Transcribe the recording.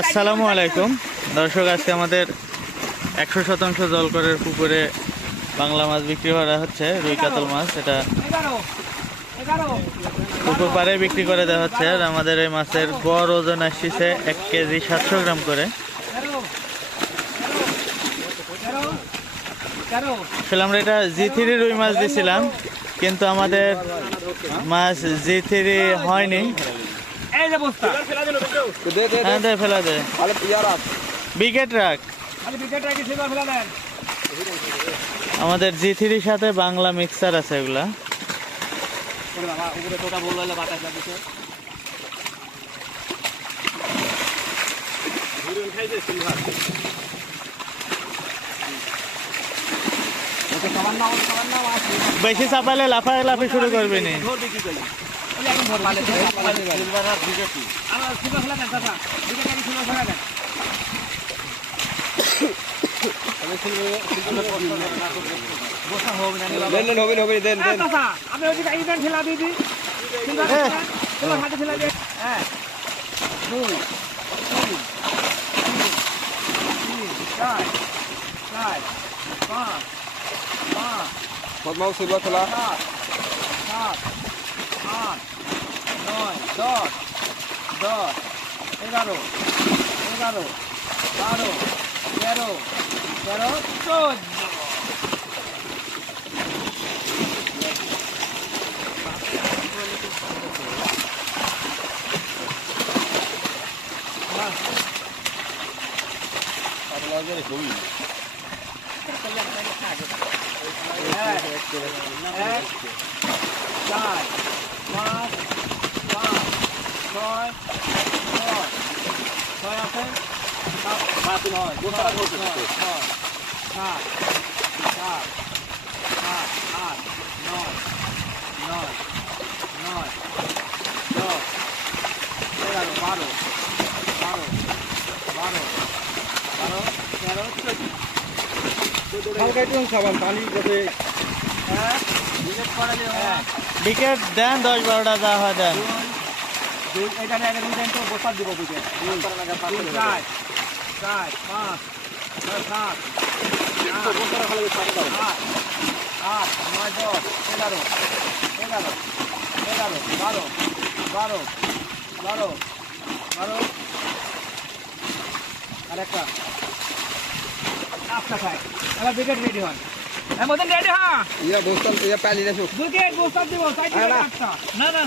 আসসালামু আলাইকুম দর্শক, আজকে আমাদের 100% জলকরের পুকুরে বাংলা মাছ বিক্রি করা হচ্ছে, রুই কাতল মাছ। এটা পুকুর পাড়ে বিক্রি করে দেওয়া হচ্ছে। আর আমাদের এই মাছের গড় ওজন আসছে 1 কেজি 700 গ্রাম করে। আসলে আমরা এটা G3 রুই মাছ দিছিলাম, কিন্তু আমাদের মাছ G3 হয়নি। ফেলা দে, বিকেট রাখ। আমাদের G3 সাথে বাংলা মিক্সার আছে এগুলা। বেশি চাপালে লাফালাফি শুরু করবি নি। Mau sebelah sebelah. বিকেট দেন 10-12টা যা হয় দেন। আরেকটা আচ্ছা ভাই, এবার বিকেট রেডি হন। এমন রেডি হ্যাঁ, Iya, dostum, iya pali dah su. বিকেট বস্তা দিব, সাইড থেকে একটা। না না